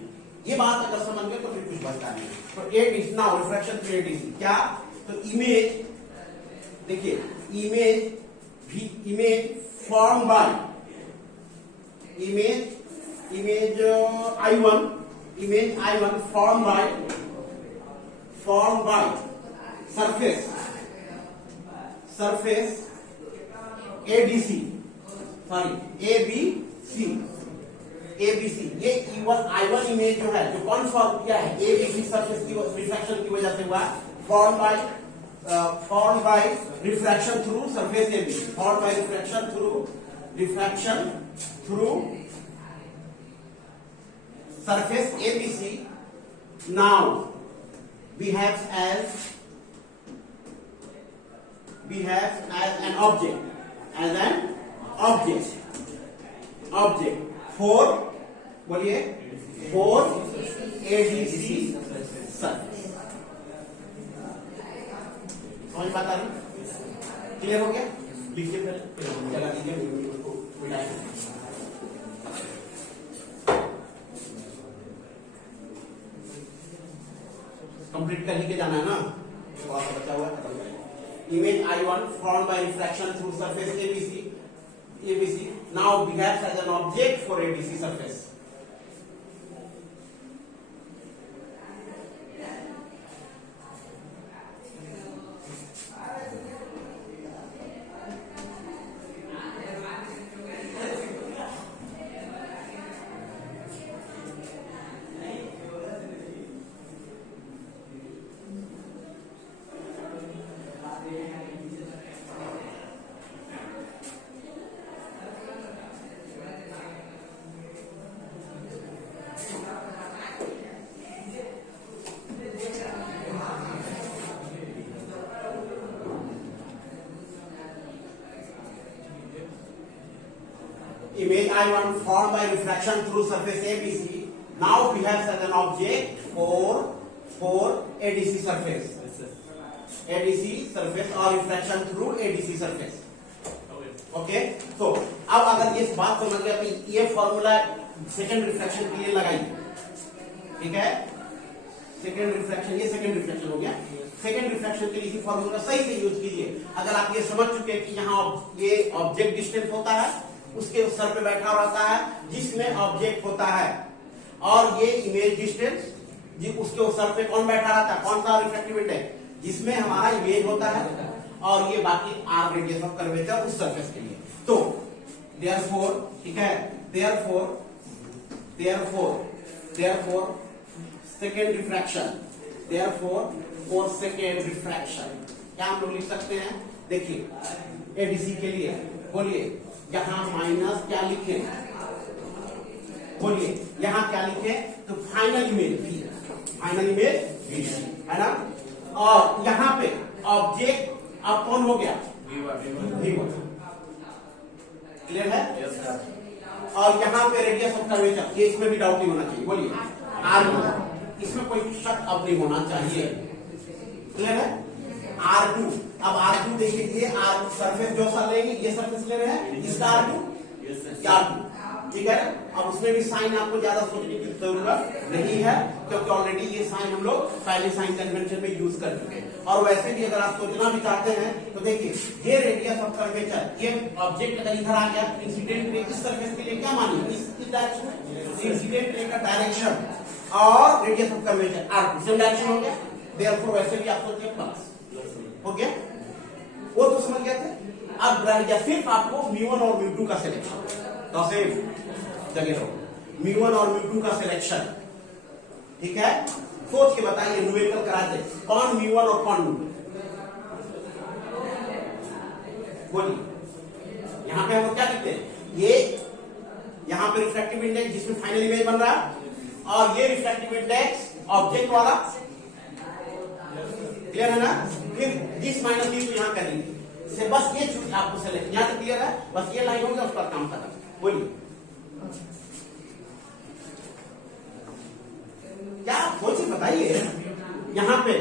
ये बात अगर समझ गए तो फिर कुछ बचता नहीं। तो at is now refraction through ADC क्या? तो इमेज देखिए, image form by image I1 formed by surface ABC, ये I1 इमेज जो है, जो कौन फॉर्म किया है? ABC सरफेस की रिफ्रैक्शन की वजह से हुआ, form by refraction through surface ABC, form by refraction through surface ABC now behaves as an object, as an object for, बोलिए, फॉर एडीसी सर्फेस। समझ बात आ रही? क्लियर हो गया? लिखिए फिर जला दीजिए उसको मिटाइए। कंप्लीट कर ही के जाना है ना, थोड़ा सा बचा हुआ है, खत्म करें। Image I1 formed by refraction through surface ABC now behaves as an object for ADC surface. Image I1 formed by refraction through surface ABC now behaves as an object for ADC surface. ADC surface or refraction through ADC surface. Okay, तो अब अगर ये बात समझ गया तो ये formula second refraction के लिए लगाइए, ठीक है? सेकेंड रिफ्रैक्शन, ये सेकेंड रिफ्रैक्शन हो गया। सेकेंड रिफ्रैक्शन के लिए इसी फॉर्मूला सही से यूज कीजिए। अगर आप ये समझ चुके हैं कि यहाँ ये ऑब्जेक्ट डिस्टेंस होता है, उसके सर पे बैठा रहता है जिसमें ऑब्जेक्ट होता है, और ये इमेज डिस्टेंस उसके सर पे कौन बैठा रहता है, कौन सा रिफ्रैक्टिव इंडेक्स जिसमें हमारा इमेज होता है, और ये बाकी आर रेडियस ऑफ कर्वेचर उस सरफेस के लिए। तो देयरफॉर, ठीक है, therefore second refraction, for second refraction क्या हम लोग लिख सकते हैं? देखिए एडीसी के लिए बोलिए, यहां माइनस क्या लिखे, बोलिए यहां क्या लिखे, तो फाइनल इमेज V है ना, और यहां पे ऑब्जेक्ट अब कौन हो गया, V1। क्लियर है? और यहाँ पे रेडियस ऑफ कर्वेचर, ये इसमें भी डाउट नहीं होना चाहिए, बोलिए R2, इसमें कोई शक अब नहीं होना चाहिए। क्लियर है? R2, अब R2 देखिए, ये R सरफेस जो सर लेंगे, ये सरफेस ले रहे हैं, इसका R2, ठीक है? अब उसमें भी साइन आपको ज्यादा सोचने की जरूरत नहीं है, क्योंकि ऑलरेडी ये साइन हम लोग पहले साइन कन्वेंशन में यूज कर चुके हैं। और वैसे भी अगर आप सोचना भी चाहते हैं तो देखिए, ये रेडियस ऑफ कर्वेचर, ये ऑब्जेक्ट अगर इधर आ गया, इंसिडेंट रे इस सरफेस के लिए क्या मानिए, इस डायरेक्शन में इंसिडेंट रे का डायरेक्शन और radius of curvature R2 same direction हो गया। देयरफॉर वैसे भी आप सोचिए प्लस हो गया, वो तो समझ गए थे। अब रह गया सिर्फ आपको μ1 और μ2 का सिलेक्शन, तो सिर्फ जगह रहो, μ1 और μ2 का सिलेक्शन, ठीक है? सोच के बताइए, न्यूमेरिकल करा दे, कौन μ1 और कौन μ2, बोलिए। यहां पे हम क्या लिखते हैं, ये यहां पे रिफ्रैक्टिव इंडेक्स जिसमें फाइनल इमेज बन रहा है, और ये रिफ्रैक्टिव इंडेक्स ऑब्जेक्ट वाला, क्लियर है ना? फिर दिस माइनस दिस को यहां करेंगे, से बस ये चीज आपको सेलेक्ट, यहां तक क्लियर है? बस ये लाइन होगा, उस पर काम खत्म। बोलिए क्या सोचिए, बताइए यहां पे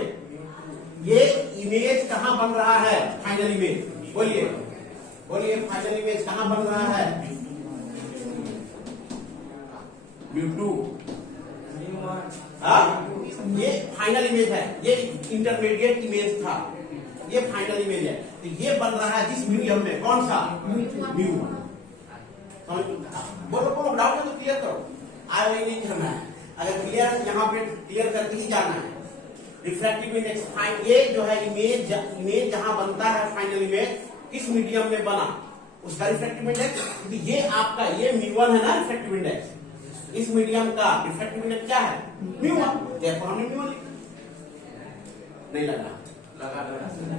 ये इमेज कहां बन रहा है, फाइनल इमेज, बोलिए फाइनल इमेज कहां बन रहा है, μ2, ये फाइनल इमेज है, ये इंटरमीडिएट इमेज था, ये फाइनल इमेज है, तो ये बन रहा है जिस मीडियम में, कौन सा, μ1। बोलो डाउट है तो क्लियर करो, आगे वही नहीं करना है। अगर क्लियर यहाँ पे क्लियर करके ही जाना है। रिफ्रैक्टिव इंडेक्स, ये जो है इमेज जहां बनता है फाइनल इमेज, किस मीडियम में बना उसका रिफ्रैक्टिव इंडेक्स, तो ये आपका ये μ1 है ना रिफ्रैक्टिव इंडेक्स, इस मीडियम का रिफ्रैक्टिव इंडेक्स क्या है, μ1, देखो हमने μ1 लिखा, नहीं लगा,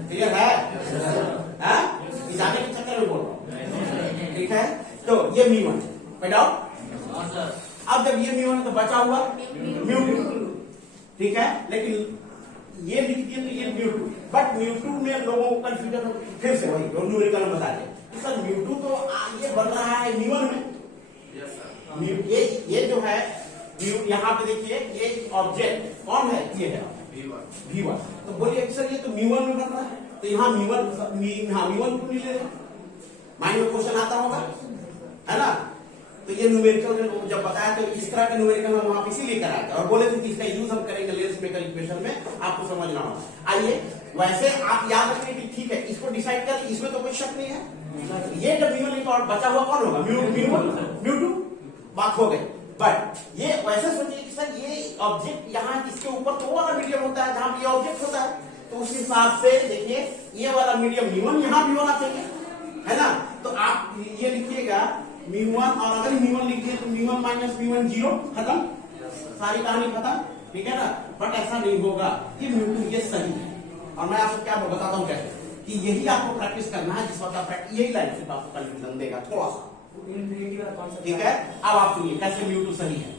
क्लियर है? जाने के चक्कर में बोल रहा हूं, ठीक है? तो ये μ1 कोई डाउट? अब जब ये μ1 तो बचा हुआ μ2, ठीक है? लेकिन ये लिख दिए तो ये μ2, बट μ2 में लोगों को कंफ्यूजन, फिर से वही न्यूमेरिकल में बता दें, सर म्यू2 तो ये बन रहा है म्यू1 में। Yes, sir. ये जो है यहाँ पे देखिए ये ऑब्जेक्ट कौन है, ये है V1। तो बोलिए सर ये तो म्यू1 में बन रहा है, तो यहाँ म्यू1 को नहीं ले रहे। माइंड में क्वेश्चन आता होगा, है ना। तो ये न्यूमेरिकल जब बताया तो इस तरह के न्यूमेरिकल हम वहां इसीलिए कराया था और बोले थे कि इसका यूज हम करेंगे लेंस मेकर इक्वेशन में, आपको समझना होगा। आइए वैसे आप याद रखिए कि ठीक है इसको डिसाइड कर, इसमें तो कोई शक नहीं है। ये जब म्यू1 और बचा हुआ कौन होगा, म्यू2, बात हो गई। बट ये वैसे सोचिए कि सर ये ऑब्जेक्ट यहाँ इसके ऊपर तो वो वाला मीडियम होता है जहां पे ऑब्जेक्ट होता है, तो उस हिसाब से देखिए ये वाला मीडियम म्यू1 यहाँ भी होना चाहिए, है ना। तो आप ये लिखिएगा म्यू1, और अगर म्यू1 लिख दिए तो म्यू1 माइनस म्यू1 जीरो, खत्म, सारी कहानी खत्म, ठीक है ना। बट ऐसा नहीं होगा, ये म्यू2 ये सही है। और मैं आपको क्या बताता हूँ कैसे, कि यही आपको प्रैक्टिस करना है, जिस वक्त आप यही लाइन सिर्फ आपको कंफ्यूजन देगा थोड़ा सा, ठीक है। अब आप सुनिए कैसे म्यू2 सही है,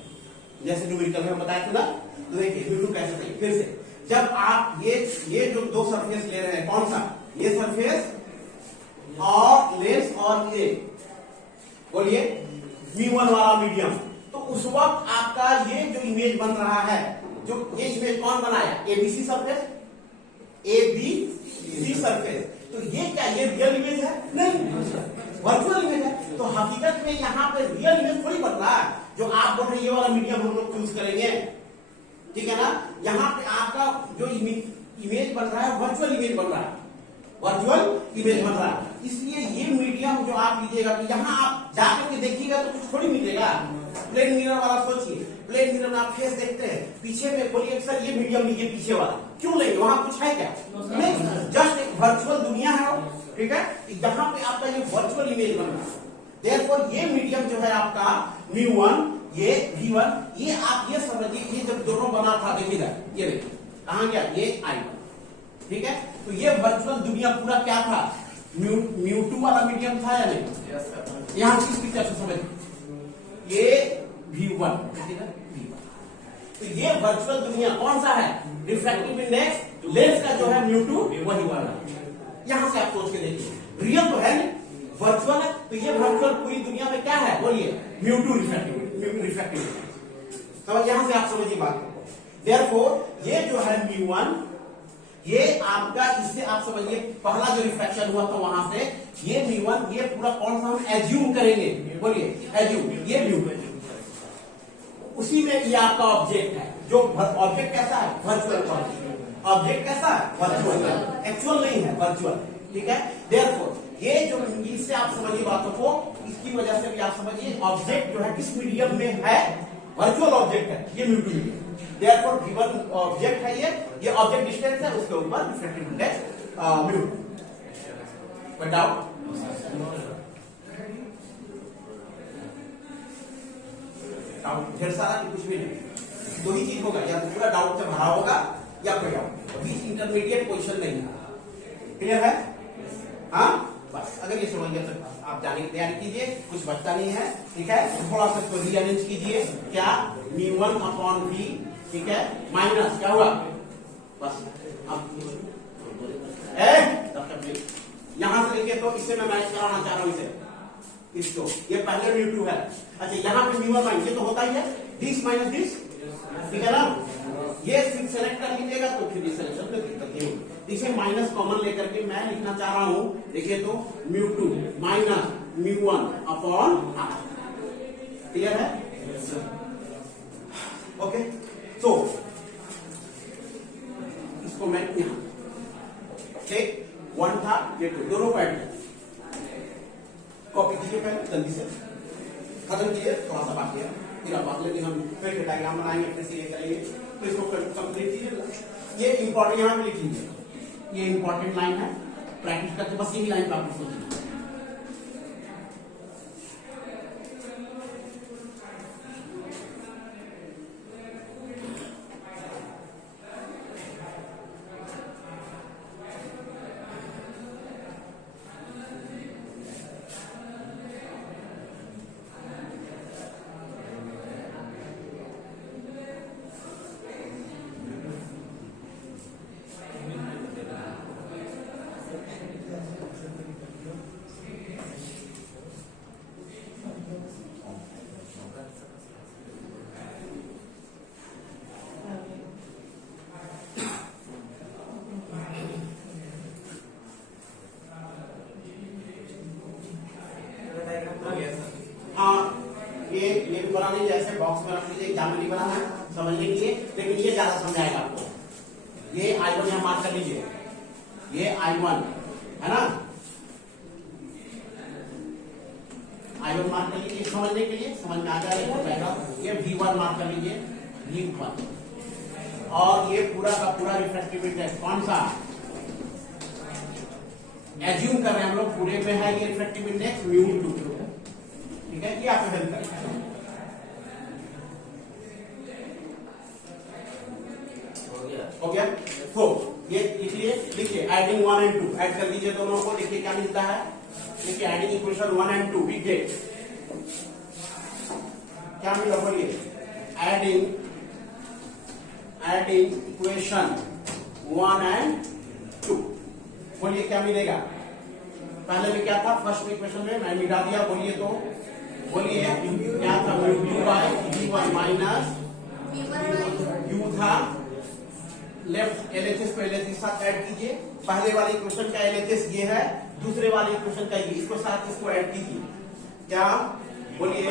जैसे न्यूमेरिकल में बताया था ना। तो देखिए म्यू2 कैसे सही, फिर से जब आप ये जो दो सरफेस ले रहे हैं, कौन सा, ये सरफेस और लेंस और ये बोलिए V1 वाला मीडियम, तो उस वक्त आपका ये जो इमेज बन रहा है, जो ये इमेज कौन बनाया, ABC सरफेस, ABC सरफेस, तो ये क्या ये रियल इमेज है, नहीं, वर्चुअल इमेज है। तो हकीकत में यहाँ पे रियल इमेज थोड़ी बन रहा है, जो आप बोल रहे हैं ये वाला मीडियम हम लोग चूज करेंगे, ठीक है ना। यहाँ पे आपका जो इमेज बन रहा है वर्चुअल इमेज बन रहा है, वर्चुअल इमेज बन रहा है। इसलिए ये मीडियम जो आप लीजिएगा, तो यहाँ आप जाकर के देखिएगा तो कुछ थोड़ी मिलेगा। प्लेन मिरर वाला सोचिए, प्लेन मिरर में आप फेस देखते हैं, पीछे में बोलिए सर ये मीडियम लीजिए पीछे वाला, क्यों लेंगे, वहां कुछ है क्या, नहीं, जस्ट एक वर्चुअल दुनिया है वो, ठीक है। यहाँ पे आपका ये वर्चुअल इमेज बन रहा है। देयरफॉर ये मीडियम जो है आपका म्यू1, ये V1, ये आप ये समझिए, ये जब दोनों बना था, देखिएगा ये देखिए कहां गया, ये I1, ठीक है। तो ये वर्चुअल दुनिया पूरा क्या था, म्यू2 वाला मीडियम था या नहीं। Yes, sir. यहां किस पिक्चर से समझ, ये V1, तो ये वर्चुअल दुनिया कौन सा है, रिफ्रैक्टिव इंडेक्स लेंस का जो है म्यू2 वही वाला। यहां से आप सोच के देखिए, रियल तो है नहीं, वर्चुअल है, तो ये वर्चुअल पूरी दुनिया में क्या है, बोलिए म्यू2 रिफ्रैक्टिव। तो यहां से आप समझिए बात को। देयरफॉर ये जो है म्यू1, ये आपका, इससे आप समझिए पहला जो रिफ्रैक्शन हुआ था वहां से, ये म्यू1, ये पूरा कौन सा हम एज्यूम करेंगे, बोलिए एज्यूम, ये म्यू, उसी में ये आपका ऑब्जेक्ट है, जो ऑब्जेक्ट कैसा है, वर्चुअल ऑब्जेक्ट कैसा है, वर्चुअल, एक्चुअल नहीं है, वर्चुअल, ठीक है। देयरफॉर ये जो इससे आप समझिए बातों को, इसकी वजह से भी आप समझिए ऑब्जेक्ट जो है किस मीडियम में है, वर्चुअल ऑब्जेक्ट है, ये म्यू2 मीडियम। देयरफॉर V1 ऑब्जेक्ट है, ये ऑब्जेक्ट डिस्टेंस है, उसके ऊपर रिफ्रैक्टिव इंडेक्स म्यू। कोई डाउट, ढेर सारा कुछ भी नहीं, दो ही चीज होगा, या पूरा डाउट से भरा होगा या कोई डाउट, बीच इंटरमीडिएट पोजीशन नहीं है। क्लियर है, हाँ, बस अगर ये समझ गए तो आप जाने की तैयारी कीजिए, कुछ बचता नहीं है, ठीक है। थोड़ा सा इसको रीअरेंज कीजिए, क्या μ1/v, ठीक है, माइनस क्या हुआ, बस अब यहां से देखिए, तो इससे मैं मैच कराना चाह रहा हूं इसको, ये पहले म्यू2 है, अच्छा यहाँ पे म्यू1 माइनस, ये तो होता ही है, दिस माइनस दिस, ठीक है ना। ये सेलेक्ट कर लीजिएगा तो फिर सिलेक्शन में दिक्कत नहीं होगी। इसे माइनस कॉमन लेकर के मैं लिखना चाह रहा हूं, देखिए तो म्यू2 माइनस μ1/r, क्लियर है, ओके। तो इसको मैं यहां ठीक, 1 था, ये 2, दोनों पॉइंट कॉपी कीजिए, पहले जल्दी से खत्म कीजिए, थोड़ा सा बाकी है, फिर आप अगले दिन हम फिर डायग्राम बनाएंगे, फिर से ये करेंगे, तो इसको कंप्लीट कीजिए। ये इंपॉर्टेंट यहां पे लिख लीजिए, ये इंपॉर्टेंट लाइन है, प्रैक्टिस करके बस यही लाइन प्रैक्टिस होती है। ये भी बना लीजिए, ऐसे बॉक्स में रख लीजिए, एग्जाम में नहीं बनाना है समझने के लिए, लेकिन ये ज्यादा समझ आएगा आपको। ये I1 यहाँ मार्क कर लीजिए, ये I1 है ना, I1 मार्क कर लीजिए समझने के लिए, समझ में आ जाएगा। ये V1 मार्क कर लीजिए, V1, और ये पूरा का पूरा रिफ्रैक्टिव इंडेक्स कौन सा एज्यूम कर रहे हैं हम लोग, पूरे में है ये रिफ्रैक्टिव इंडेक्स μ2, ठीक है, ये आपको हेल्प करेगा। हो गया। तो ये इसलिए लिखिए एडिंग 1 and 2, ऐड कर लीजिए दोनों को, देखिए क्या मिलता है। देखिए adding equation 1 and 2 we get क्या मिला, बोलिए एडिंग इक्वेशन 1 and 2, बोलिए क्या मिलेगा। पहले में क्या था, फर्स्ट इक्वेशन में मैं मिटा दिया, बोलिए तो बोलिए क्या था, μ2 बाय v1 माइनस u था, लेफ्ट एलएचएस को एलएचएस के साथ ऐड कीजिए। पहले वाले इक्वेशन का एलएचएस ये है, दूसरे वाले इक्वेशन का ये, इसको साथ इसको ऐड कीजिए, क्या बोलिए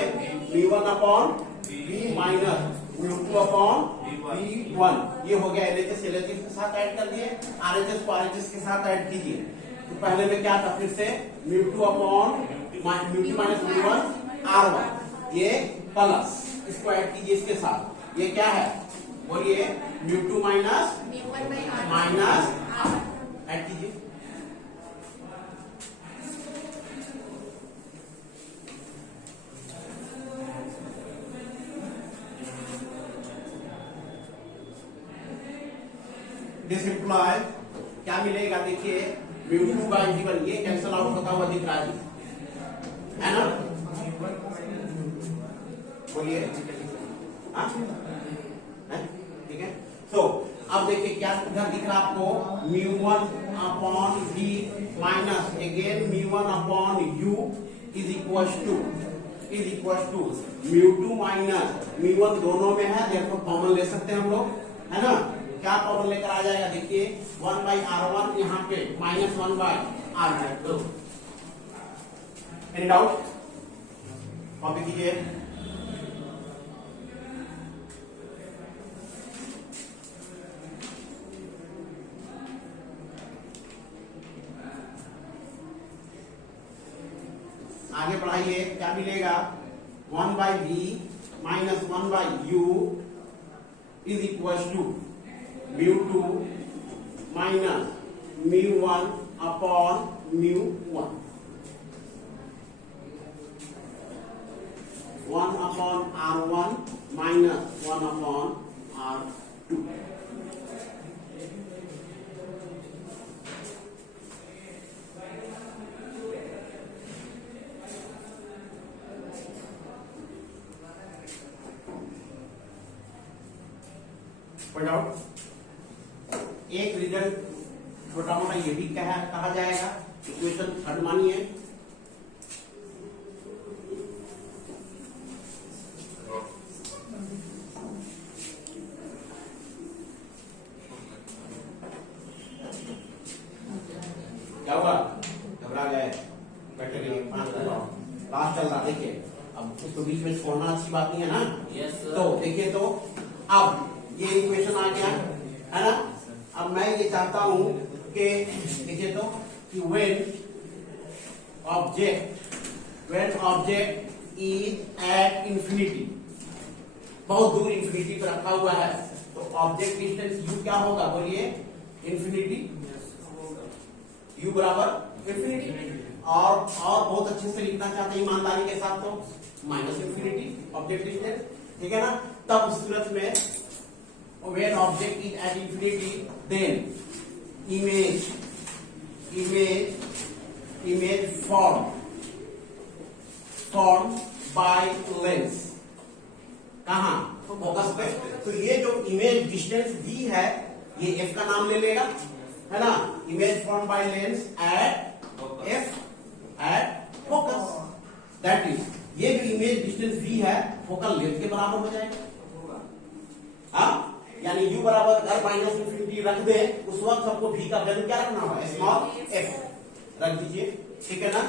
v1 upon v minus μ2 upon v1, ये हो गया एलएचएस एलएचएस के साथ ऐड कर दिए, आरएचएस को आरएचएस के साथ ऐड कीजिए। तो पहले में क्या था, फिर से μ2 अपॉन μ2 माइनस v1 r1, ये प्लस, इसको ऐड कीजिए इसके साथ, ये क्या है बोलिए μ2 माइनस ऐड कीजिए, दिस इम्प्लॉय क्या मिलेगा, देखिए μ2 बाय v1, ये कैंसल आउट होता हुआ दिख रहा है ना, बोलिए हाँ, ठीक है। तो अब देखिए क्या इधर दिख रहा है आपको, μ1 upon v minus again μ1 upon u is equal to μ2 minus μ1, दोनों में है, देखो कॉमन ले सकते हैं हम लोग, है ना। क्या कॉमन लेकर आ जाएगा, देखिए 1 बाई r1 यहाँ पे minus 1 by r2, any doubt, copy कीजिए। आगे बढ़ाइए, क्या मिलेगा, 1 by v minus 1 by u is equal to μ2 minus μ1 upon μ1, 1 upon r1 minus 1 upon r2, out. एक रिजल्ट छोटा मोटा ये भी कहा जाएगा, इक्वेशन थर्ड मानिए, क्या हुआ, घबरा गए, बैठे रहिए, लास्ट चल रहा, देखिए अब उसको बीच में छोड़ना अच्छी बात नहीं है ना। Yes, तो देखिए, तो अब ये इक्वेशन आ गया है ना। अब मैं ये चाहता हूं कि देखिए तो कि when object is at infinity, बहुत दूर इंफिनिटी पर रखा हुआ है, तो ऑब्जेक्ट डिस्टेंस u क्या होगा, बोलिए इंफिनिटी, u बराबर इंफिनिटी, और बहुत अच्छे से लिखना चाहते हैं ईमानदारी के साथ, तो माइनस इंफिनिटी ऑब्जेक्ट डिस्टेंस, ठीक है ना। तब उस सूरत में when object is at infinity, then image formed by lens, कहा फोकस पे, तो ये जो इमेज डिस्टेंस v है, ये f का नाम ले लेगा, है ना। Image form by lens at focus, that is, ये जो इमेज डिस्टेंस v है फोकल लेंथ के बराबर हो जाएगा, हाँ। यानी u बराबर अगर माइनस इंफिनिटी रख दे, उस वक्त हमको v का वैल्यू क्या रखना होगा, स्मॉल f रख दीजिए, ठीक है ना।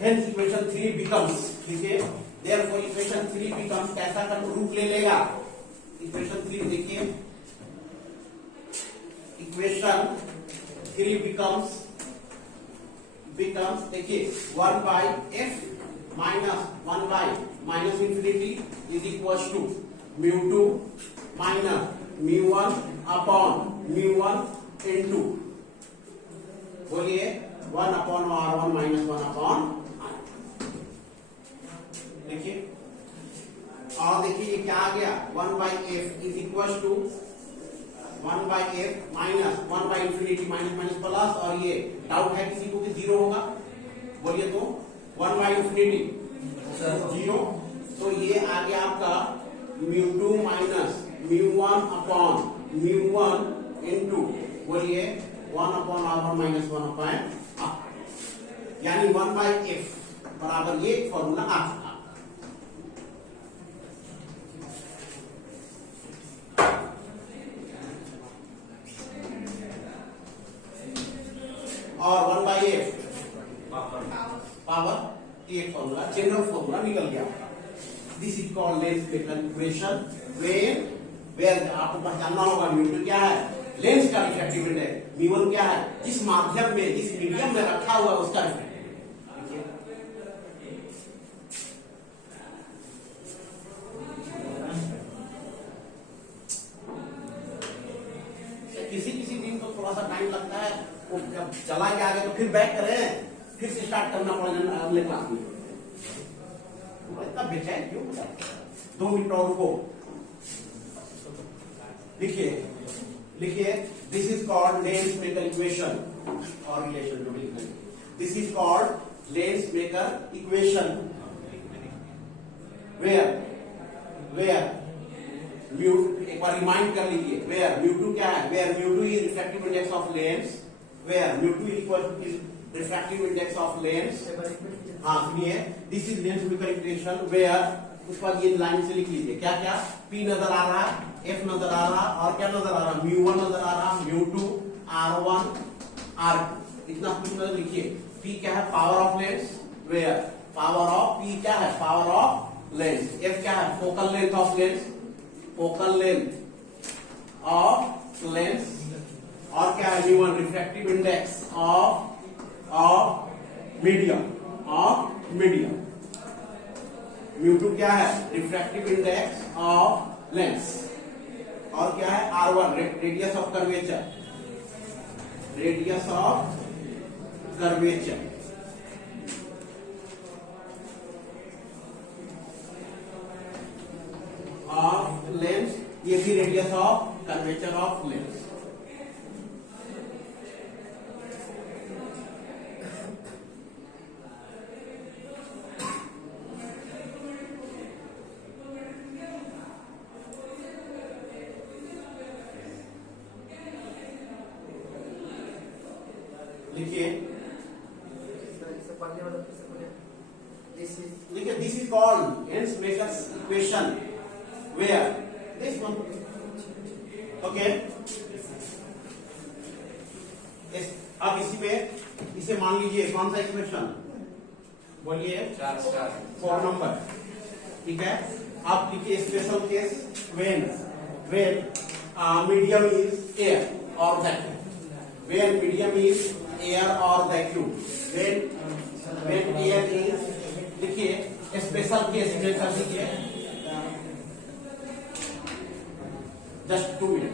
हेंस इक्वेशन 3 बिकम्स, ठीक है, देयरफॉर इक्वेशन 3 बिकम्स कैसा का रूप ले लेगा, इक्वेशन 3 देखिए, इक्वेशन 3 बिकम्स देखिए 1 by f minus 1 by minus infinity is equal to μ2 minus μ1 upon μ1 into, बोलिए 1 upon r1 minus 1 upon r। देखिए और देखिए ये क्या आ गया, 1 by F is equal to 1 by F minus 1 by infinity minus minus plus, और ये डाउट है किसी को कि जीरो होगा, बोलिए तो 1 बाई इंफिनिटी जीरो, तो ये आ गया आपका μ2 माइनस μ1 अपॉन μ1 इनटू, बोलिए 1 upon r1 minus 1 upon r, यानी 1 बाई एफ बराबर ये फॉर्मूला आ चुका। और 1 बाई एफ पावर, एक फॉर्मूला जनरल फॉर्मूला निकल गया। This is called lens maker equation, where आपको पहचानना होगा μ2 क्या है, लेंस का रिफ्रैक्टिव इंडेक्स, μ1 क्या है, जिस माध्यम में जिस मीडियम में रखा हुआ उसका रिफ्रैक्टिव। किसी दिन तो थोड़ा सा टाइम लगता है, वो जब चला के आगे तो फिर बैक करें, फिर से स्टार्ट करना पड़ेगा अगले क्लास में, इतना बेचैन क्यों होता है? 2 मिनट और रुको। लिखिए this is called lens maker equation और रिलेशन जो लिखना है, this is called lens maker equation where mu, एक बार रिमाइंड कर लीजिए, वेयर μ2 क्या है, where μ2 is refractive index of lens, where μ2 equal to refractive index of lens. हाँ सुनिए, this is lens maker equation where, उस पर ये लाइन से लिख लीजिए क्या क्या, P नजर आ रहा है, F नजर आ रहा, और क्या नजर आ रहा, μ1 नजर आ रहा, μ2 r1 r2, इतना कुछ नजर लिखिए। P क्या है, power of lens, where power of P क्या है, पावर ऑफ लेंस, F क्या है, focal length of lens, focal length of lens, और क्या है μ1 रिफ्रैक्टिव इंडेक्स ऑफ मीडियम, μ2 क्या है, रिफ्रैक्टिव इंडेक्स ऑफ लेंस, और क्या है r1 radius of curvature, of lens, ये भी radius of curvature of lens. लिखिए this is called lens maker equation where this one, okay. अब इसी में इसे मान लीजिए कौन सा इक्वेशन, बोलिए 4 नंबर, ठीक है। अब लिखिए special case when medium is air और vacuum, when medium is air और वैक्यूम, व्हेन एयर इज, लिखिए स्पेशल केस में कर दीजिए, just 2 minute,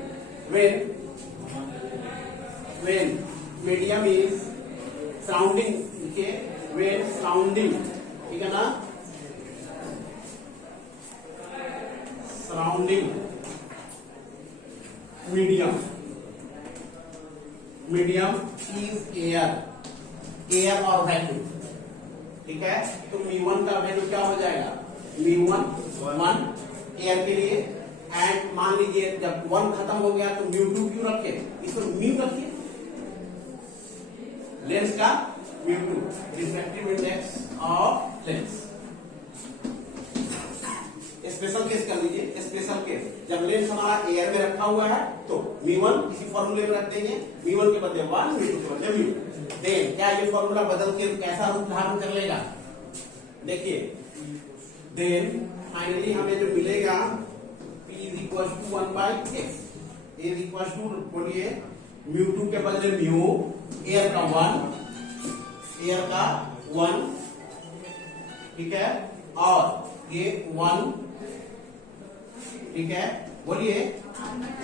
when medium is surrounding, लिखिए व्हेन सराउंडिंग, ठीक है ना, सराउंडिंग मीडियम इज एयर और वैक्यूम, ठीक है। तो μ1 का वैल्यू क्या हो जाएगा, μ1 एयर के लिए, एंड मान लीजिए जब 1 खत्म हो गया तो μ2 क्यों रखे, इसको म्यू रखिए, लेंस का μ2 refractive index of lens. Special case कर लीजिए, स्पेशल केस जब लेंस हमारा एयर में रखा हुआ है तो μ1 इसी फॉर्मूले में रख देंगे, μ1 के बदले 1, μ2 के बदले म्यू। देन क्या ये फॉर्मूला बदल के कैसा रूप धारण कर लेगा, देखिए देन फाइनली हमें जो मिलेगा P is equal to 1 by X, A is equal to बोलिए म्यू 2 के बदले म्यू एयर का 1, ठीक है, और ये 1, ठीक है, बोलिए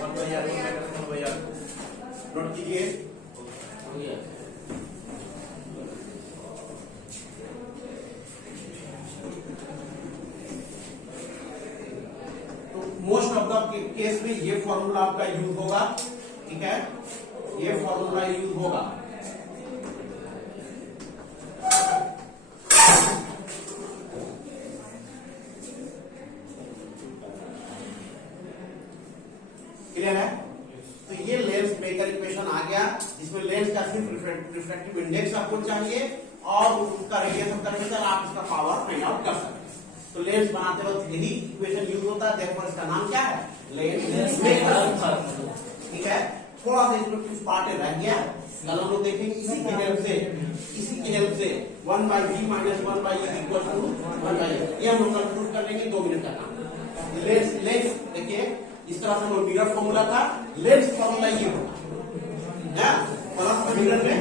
1/r नोट कीजिए। तो मोस्ट ऑफ द केस में ये फॉर्मूला आपका यूज होगा, ठीक है, ये फॉर्मूला यूज होगा। क्लियर है? तो ये लेंस मेकर इक्वेशन आ गया, जिसमें लेंस का सिर्फ रिफ्रैक्टिव इंडेक्स आपको चाहिए और उसका रेडियस ऑफ कर्वेचर, आप इसका पावर फाइंड आउट कर सकते हैं। तो लेंस बनाते वक्त यही इक्वेशन यूज होता है, देयरफॉर इसका नाम क्या है? लेंस मेकर, ठीक है। थोड़ा सा इसमें कुछ पार्ट रह गया, कल हम लोग देखेंगे इसी की हेल्प से 1 by B minus 1 by E equal to 1 by, ये हम लोग कंक्लूड कर लेंगे 2 मिनट का काम। लेंस देखिए इस तरह से मिरर फॉर्मूला था, लेंस फॉर्मूला ये होगा, प्लस मिरर में